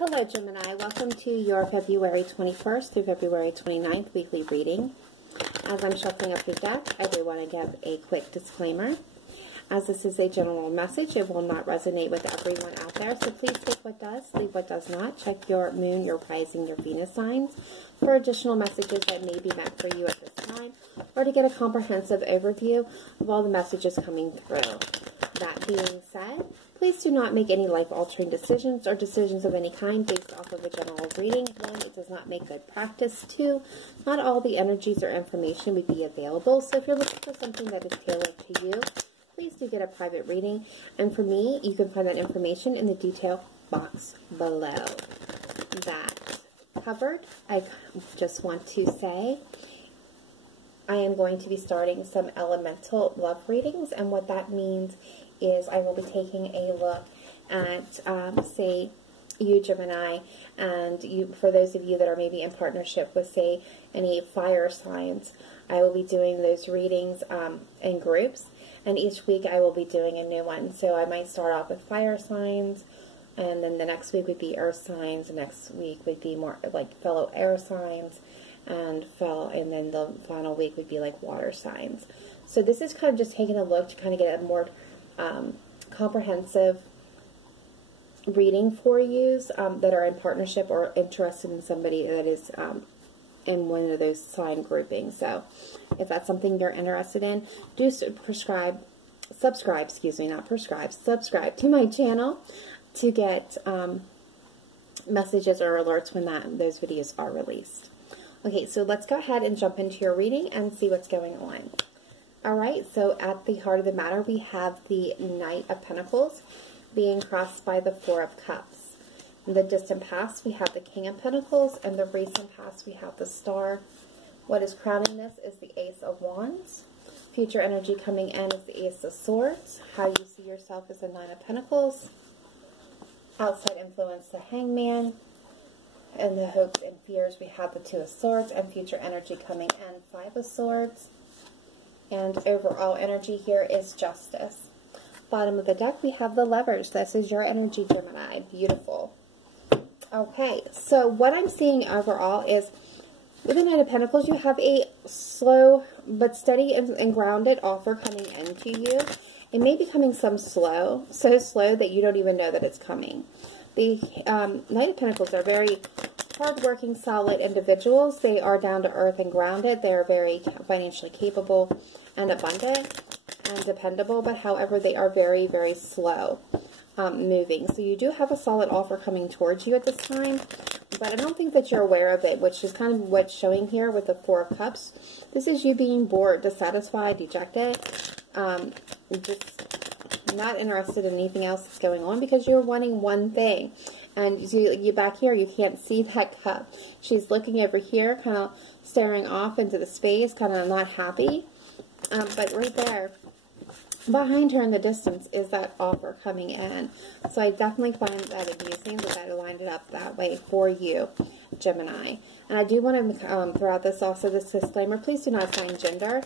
Hello Gemini, welcome to your February 21st through February 29th weekly reading. As I'm shuffling up your deck, I do want to give a quick disclaimer. As this is a general message, it will not resonate with everyone out there, so please take what does, leave what does not. Check your moon, your rising, your Venus signs for additional messages that may be meant for you at this time, or to get a comprehensive overview of all the messages coming through. That being said, please do not make any life-altering decisions or decisions of any kind based off of a general reading. 1, it does not make good practice. 2, not all the energies or information would be available. So if you're looking for something that is tailored to you, please do get a private reading. And for me, you can find that information in the detail box below. That covered, I just want to say I am going to be starting some elemental love readings, and what that means is I will be taking a look at, say, you Gemini, and you, for those of you that are maybe in partnership with, say, any fire signs, I will be doing those readings in groups, and each week I will be doing a new one. So I might start off with fire signs, and then the next week would be earth signs, the next week would be more like fellow air signs, and then the final week would be like water signs. So this is kind of just taking a look to kind of get a more comprehensive reading for you that are in partnership or interested in somebody that is in one of those sign groupings. So if that's something you're interested in, do subscribe to my channel to get messages or alerts when those videos are released. Okay, so let's go ahead and jump into your reading and see what's going on. Alright, so at the heart of the matter, we have the Knight of Pentacles being crossed by the Four of Cups. In the distant past, we have the King of Pentacles, and the recent past, we have the Star. What is crowning this is the Ace of Wands. Future energy coming in is the Ace of Swords. How you see yourself is the Nine of Pentacles. Outside influence, the Hangman. And the hopes and fears, we have the Two of Swords, and future energy coming in, Five of Swords. And overall energy here is Justice. Bottom of the deck, we have the Lovers. This is your energy, Gemini. Beautiful. Okay, so what I'm seeing overall is with the Knight of Pentacles, you have a slow but steady and grounded offer coming into you. It may be coming so slow that you don't even know that it's coming. The Knight of Pentacles are very hardworking, solid individuals. They are down to earth and grounded. They are very financially capable and abundant and dependable, but however, they are very, very slow moving. So you do have a solid offer coming towards you at this time, but I don't think that you're aware of it, which is kind of what's showing here with the Four of Cups. This is you being bored, dissatisfied, dejected, just not interested in anything else that's going on because you're wanting one thing. And you back here, you can't see that cup. She's looking over here, kind of staring off into the space, kind of not happy. But right there, behind her in the distance, is that offer coming in. So I definitely find that amusing that I lined it up that way for you, Gemini. And I do want to throw out this disclaimer. Please do not assign gender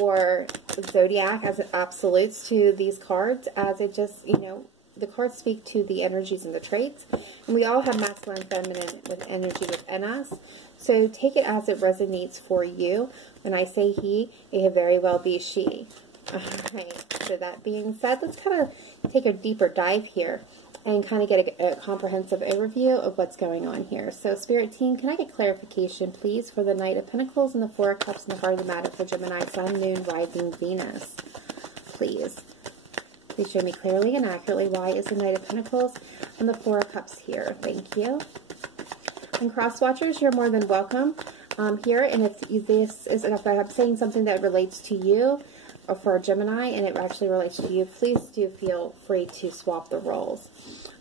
or zodiac as absolutes to these cards, as it just, the cards speak to the energies and the traits. And we all have masculine and feminine with energy within us. So take it as it resonates for you. When I say he, it could very well be she. Alright, so that being said, let's kind of take a deeper dive here and kind of get a comprehensive overview of what's going on here. So Spirit Team, can I get clarification, please, for the Knight of Pentacles and the Four of Cups and the heart of the matter for Gemini, Sun, Moon, Rising, Venus? Please. Please show me clearly and accurately why is the Knight of Pentacles and the Four of Cups here. Thank you. And cross watchers, you're more than welcome here. And if I'm saying something that relates to you, or for a Gemini, and it actually relates to you, please do feel free to swap the roles.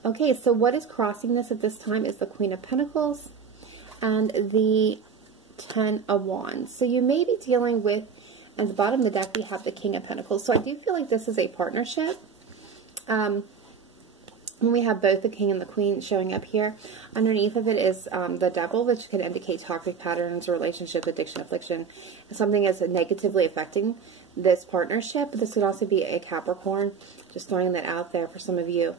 Okay, so what is crossing this at this time is the Queen of Pentacles and the Ten of Wands. So you may be dealing with, at the bottom of the deck, we have the King of Pentacles. So I do feel like this is a partnership. When we have both the King and the Queen showing up here, underneath of it is the Devil, which can indicate toxic patterns, relationship, addiction, affliction, something that's negatively affecting this partnership. This could also be a Capricorn, just throwing that out there for some of you.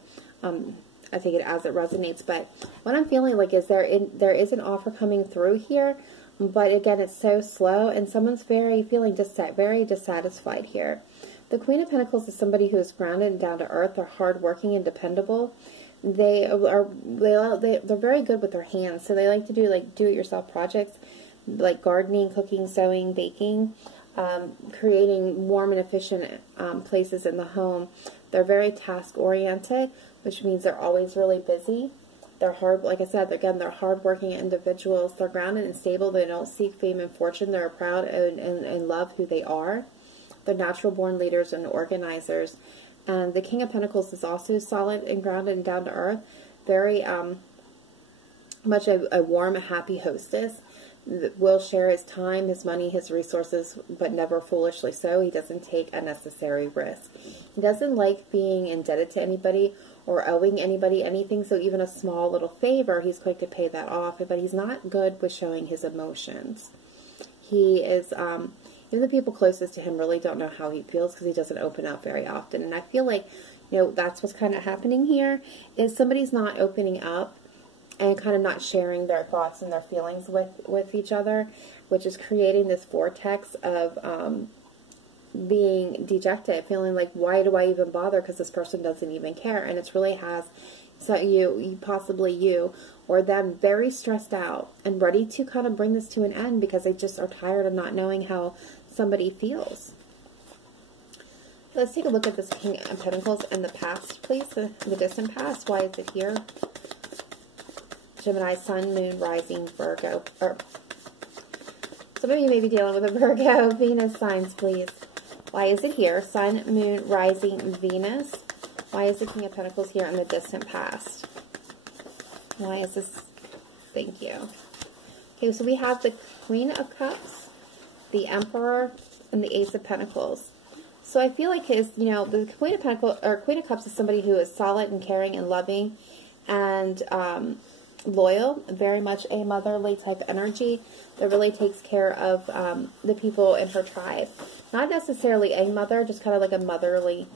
I take it as it resonates. But what I'm feeling like is there is an offer coming through here, but again, it's so slow, and someone's very dissatisfied here. The Queen of Pentacles is somebody who is grounded and down to earth. They're hardworking and dependable. They're very good with their hands, so they like to do like do-it-yourself projects, like gardening, cooking, sewing, baking, creating warm and efficient places in the home. They're very task-oriented, which means they're always really busy. They're hard, like I said, again, they're hardworking individuals. They're grounded and stable. They don't seek fame and fortune. They're proud and love who they are. They're natural-born leaders and organizers. And the King of Pentacles is also solid and grounded and down to earth. Very much a warm, happy hostess. Will share his time, his money, his resources, but never foolishly so. He doesn't take unnecessary risk. He doesn't like being indebted to anybody or owing anybody anything, so even a small little favor, he's quick to pay that off, but he's not good with showing his emotions. He is, even the people closest to him really don't know how he feels because he doesn't open up very often, and I feel like, you know, that's what's kind of happening here, is somebody's not opening up and kind of not sharing their thoughts and their feelings with each other, which is creating this vortex of being dejected, feeling like, why do I even bother, because this person doesn't even care. And it's really has so possibly you or them very stressed out and ready to kind of bring this to an end because they just are tired of not knowing how somebody feels. Let's take a look at this King of Pentacles in the past, please, the distant past. Why is it here? Gemini, Sun, Moon, Rising, Virgo. Or some of you may be dealing with a Virgo, Venus signs, please. Why is it here? Sun, Moon, Rising, Venus. Why is the King of Pentacles here in the distant past? Why is this? Thank you. Okay, so we have the Queen of Cups, the Emperor, and the Ace of Pentacles. So I feel like the Queen of Pentacles or Queen of Cups is somebody who is solid and caring and loving and loyal, very much a motherly type energy that really takes care of the people in her tribe. Not necessarily a mother, just kind of like a motherly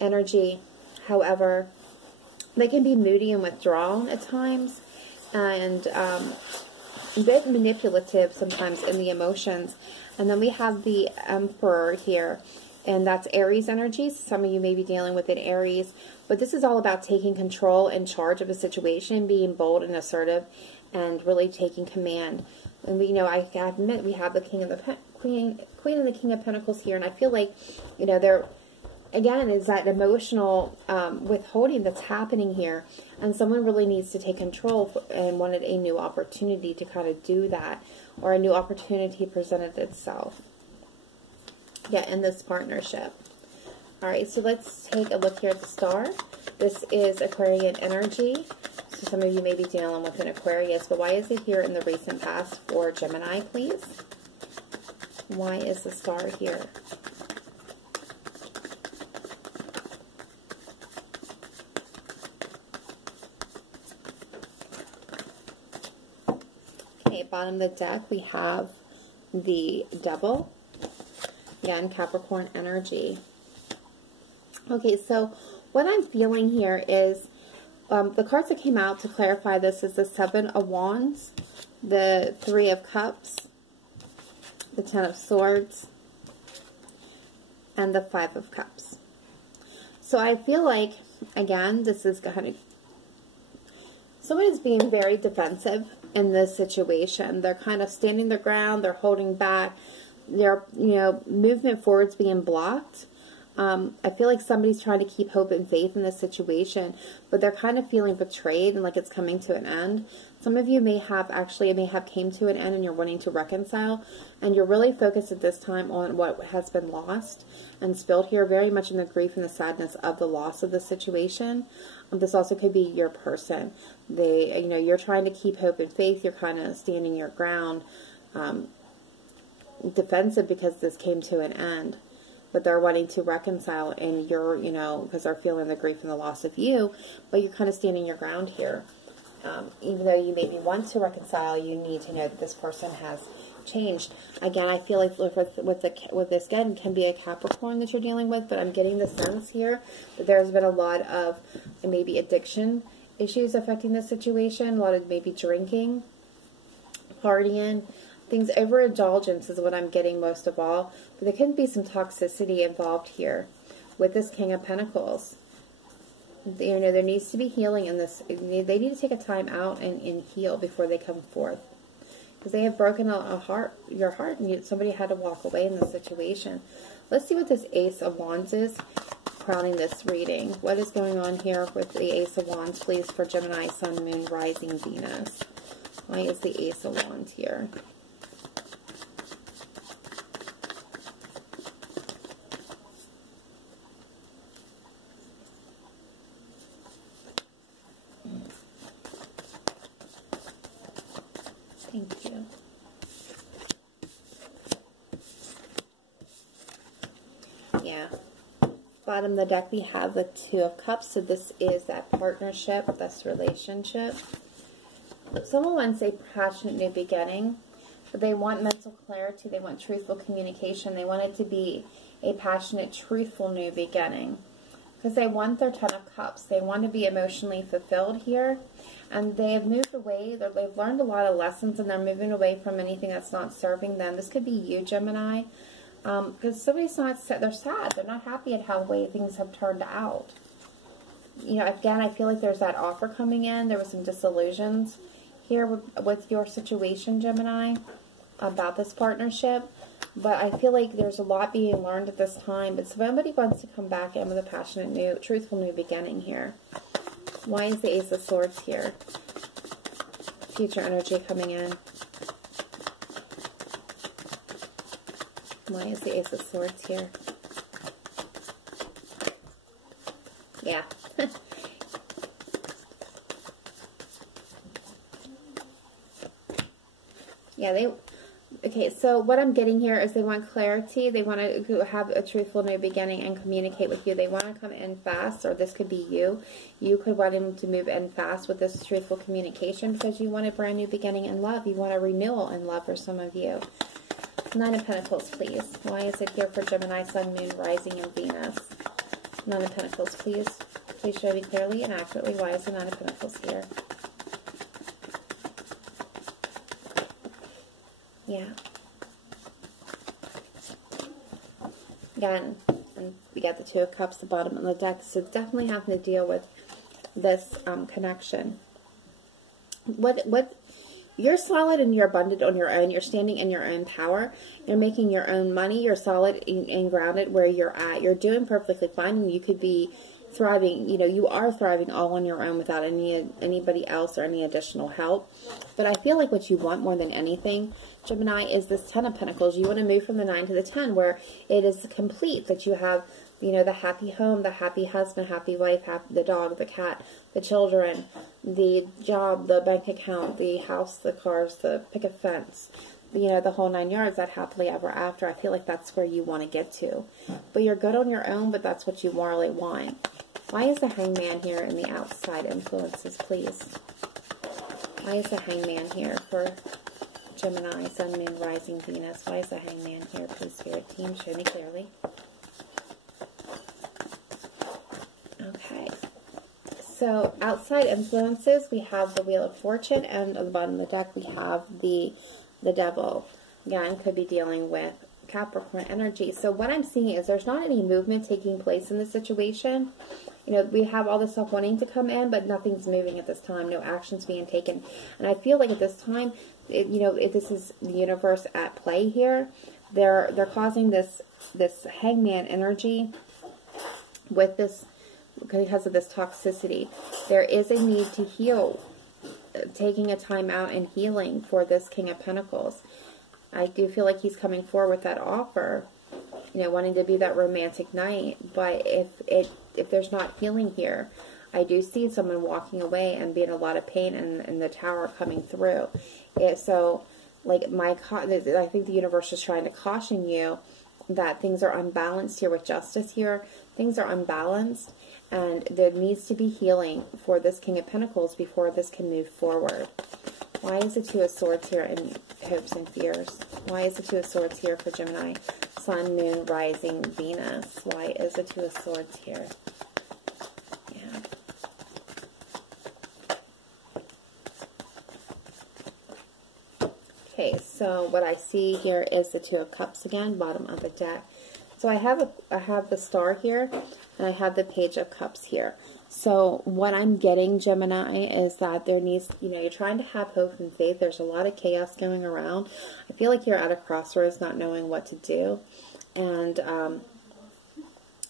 energy. However, they can be moody and withdrawn at times and a bit manipulative sometimes in the emotions. And then we have the Emperor here, and that's Aries energy. So some of you may be dealing with an Aries, but this is all about taking control and charge of a situation, being bold and assertive, and really taking command. And we, I admit we have the Queen and the King of Pentacles here, and I feel like, there again is that emotional withholding that's happening here, and someone really needs to take control and wanted a new opportunity to kind of do that, or a new opportunity presented itself. Yeah, in this partnership. All right, so let's take a look here at the star. This is Aquarian energy. So some of you may be dealing with an Aquarius, but why is it here in the recent past for Gemini, please? Why is the star here? Okay, bottom of the deck, we have the Devil. Again, Capricorn energy. Okay, so what I'm feeling here is the cards that came out to clarify this is the Seven of Wands, the Three of Cups, the Ten of Swords, and the Five of Cups. So I feel like, again, this is kind of, someone is being very defensive in this situation. They're kind of standing their ground, they're holding back, their movement forward's being blocked. I feel like somebody's trying to keep hope and faith in this situation, but they're kind of feeling betrayed and like it's coming to an end. Some of you may have came to an end and you're wanting to reconcile, and you're really focused at this time on what has been lost and spilled here, very much in the grief and the sadness of the loss of the situation. This also could be your person. You're trying to keep hope and faith. You're kind of standing your ground, defensive because this came to an end, but they're wanting to reconcile, and you're, because they're feeling the grief and the loss of you, but you're kind of standing your ground here. Even though you maybe want to reconcile, you need to know that this person has changed. Again, I feel like with this again, can be a Capricorn that you're dealing with, but I'm getting the sense here that there's been a lot of maybe addiction issues affecting the situation. A lot of maybe drinking, partying, things, overindulgence is what I'm getting most of all. But there can be some toxicity involved here with this King of Pentacles. You know, there needs to be healing in this. They need to take a time out and heal before they come forth. Because they have broken your heart, and somebody had to walk away in this situation. Let's see what this Ace of Wands is crowning this reading. What is going on here with the Ace of Wands, please, for Gemini, Sun, Moon, Rising, Venus? Why is the Ace of Wands here? Thank you. Yeah. Bottom of the deck, we have the Two of Cups. So this is that partnership, this relationship. Someone wants a passionate new beginning, but they want mental clarity. They want truthful communication. They want it to be a passionate, truthful new beginning. Because they want their Ten of Cups. They want to be emotionally fulfilled here. And they have moved away. They've learned a lot of lessons, and they're moving away from anything that's not serving them. This could be you, Gemini. Because somebody's not, they're sad. They're not happy at how the way things have turned out. You know, again, I feel like there's that offer coming in. There was some disillusions here with your situation, Gemini, about this partnership. But I feel like there's a lot being learned at this time. But somebody wants to come back in with a passionate, new, truthful new beginning here. Why is the Ace of Swords here? Future energy coming in. Why is the Ace of Swords here? Yeah. Yeah, okay, so what I'm getting here is they want clarity. They want to have a truthful new beginning and communicate with you. They want to come in fast, or this could be you. You could want them to move in fast with this truthful communication because you want a brand new beginning in love. You want a renewal in love for some of you. Nine of Pentacles, please. Why is it here for Gemini, Sun, Moon, Rising, and Venus? Nine of Pentacles, please. Please show me clearly and accurately. Why is the Nine of Pentacles here? Yeah. Again, and we got the Two of Cups, the bottom of the deck. So definitely having to deal with this connection. What you're solid and you're abundant on your own. You're standing in your own power. You're making your own money. You're solid and grounded where you're at. You're doing perfectly fine, and you could be thriving. You know, you are thriving all on your own without anybody else or any additional help. But I feel like what you want more than anything, Gemini, is this Ten of Pentacles. You want to move from the 9 to the 10, where it is complete, that you have, you know, the happy home, the happy husband, happy wife, the dog, the cat, the children, the job, the bank account, the house, the cars, the picket fence, you know, the whole 9 yards, that happily ever after. I feel like that's where you want to get to. But you're good on your own, but that's what you morally want. Why is the Hangman here in the outside influences, please? Why is the Hangman here for Gemini, Sun, Moon, Rising, Venus? Why is the Hangman here, please, Spirit Team? Show me clearly. Okay. So, outside influences, we have the Wheel of Fortune, and on the bottom of the deck, we have the Devil. Again, could be dealing with Capricorn energy. So, what I'm seeing is there's not any movement taking place in this situation. You know, we have all this stuff wanting to come in, but nothing's moving at this time. No action's being taken. And I feel like at this time, if this is the universe at play here, they're causing this Hangman energy with this, because of this toxicity. There is a need to heal, taking a time out and healing for this King of Pentacles. I do feel like he's coming forward with that offer, you know, wanting to be that romantic knight. But if there's not healing here, I do see someone walking away and being in a lot of pain, and the Tower coming through. So, like, I think the universe is trying to caution you that things are unbalanced here with justice here. Things are unbalanced, and there needs to be healing for this King of Pentacles before this can move forward. Why is the Two of Swords here in hopes and fears? Why is the Two of Swords here for Gemini, Sun, Moon, Rising, Venus? Why is the Two of Swords here? Yeah. Okay, so what I see here is the Two of Cups again, bottom of the deck. So I have the Star here, and I have the Page of Cups here. So what I'm getting, Gemini, is that there needs, you're trying to have hope and faith. There's a lot of chaos going around. I feel like you're at a crossroads, not knowing what to do. And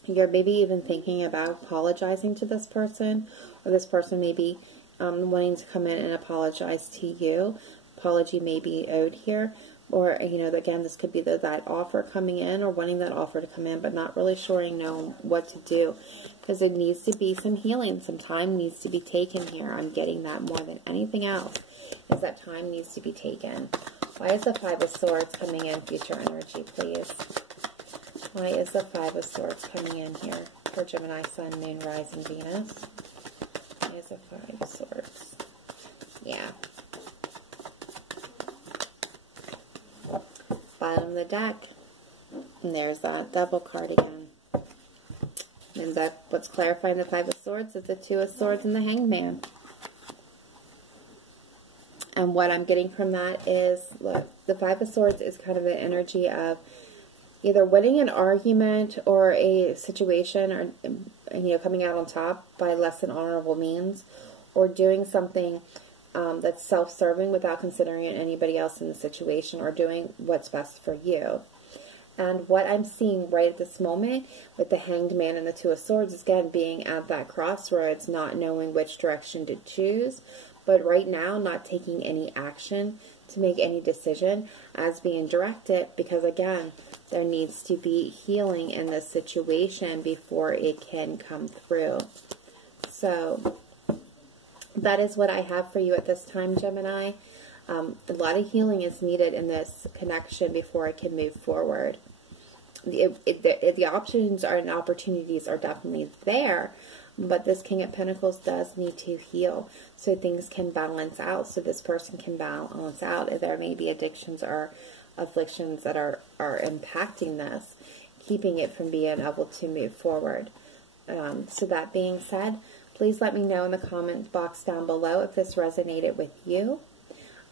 you're maybe even thinking about apologizing to this person, or this person may be wanting to come in and apologize to you. Apology may be owed here. Or, again, this could be that offer coming in, or wanting that offer to come in, but not really sure and know what to do. Because there needs to be some healing. Some time needs to be taken here. I'm getting that more than anything else, is that time needs to be taken. Why is the Five of Swords coming in? Future energy, please. Why is the Five of Swords coming in here for Gemini, Sun, Moon, Rising, Venus? Why is the Five of Swords? Yeah. Bottom of the deck, and there's that Devil card again. And what's clarifying the Five of Swords is the Two of Swords and the Hanged Man. And what I'm getting from that is, look, the Five of Swords is kind of an energy of either winning an argument or a situation, or coming out on top by less than honorable means, or doing something that's self-serving without considering anybody else in the situation, or doing what's best for you. And what I'm seeing right at this moment with the Hanged Man and the Two of Swords is, again, being at that crossroads, not knowing which direction to choose, but right now not taking any action to make any decision as being directed, because, again, there needs to be healing in this situation before it can come through. So that is what I have for you at this time, Gemini. A lot of healing is needed in this connection before it can move forward. The options and opportunities are definitely there, but this King of Pentacles does need to heal so things can balance out, so this person can balance out. If there may be addictions or afflictions that are impacting this, keeping it from being able to move forward. So that being said, please let me know in the comment box down below if this resonated with you.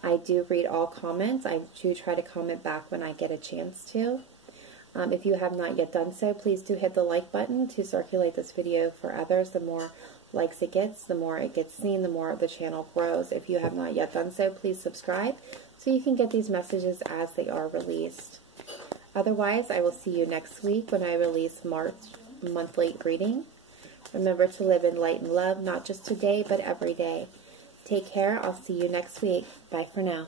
I do read all comments. I do try to comment back when I get a chance to. If you have not yet done so, please do hit the like button to circulate this video for others. The more likes it gets, the more it gets seen, the more the channel grows. If you have not yet done so, please subscribe so you can get these messages as they are released. Otherwise, I will see you next week when I release March monthly reading. Remember to live in light and love, not just today, but every day. Take care. I'll see you next week. Bye for now.